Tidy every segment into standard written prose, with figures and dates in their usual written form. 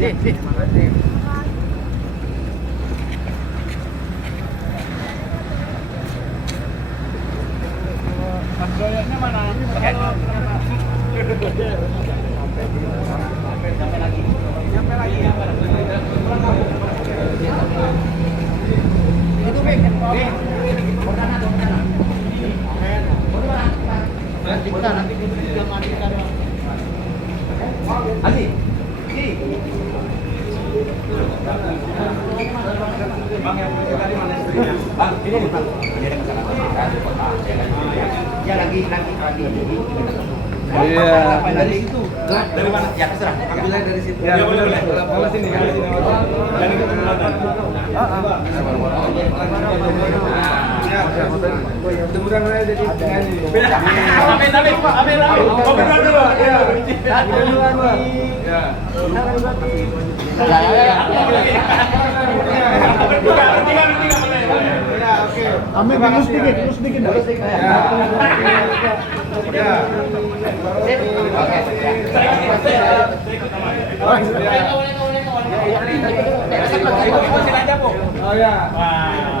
Makasih. Doyaknya mana? Sampai lagi. Itu Bek. Nanti kita mandikan. Asih. Bang yang tadi mana istrinya? Bang, ini Bang. Dia ada masalah. Ya lagi. Iya. Dari situ. Dari mana? Ya terserah. Ambilnya dari situ. Ya boleh. Kalau sini. Dari ketemu London. Mudah-mudahan saya jadi penyanyi. Amin. Kopi dulu. Ya. Ya. Amin, terus dikit. Ya. Oh ya.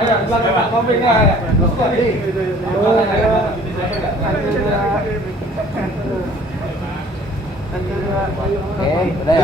Ayo, belakang kopinya ya. Oke, udah ya.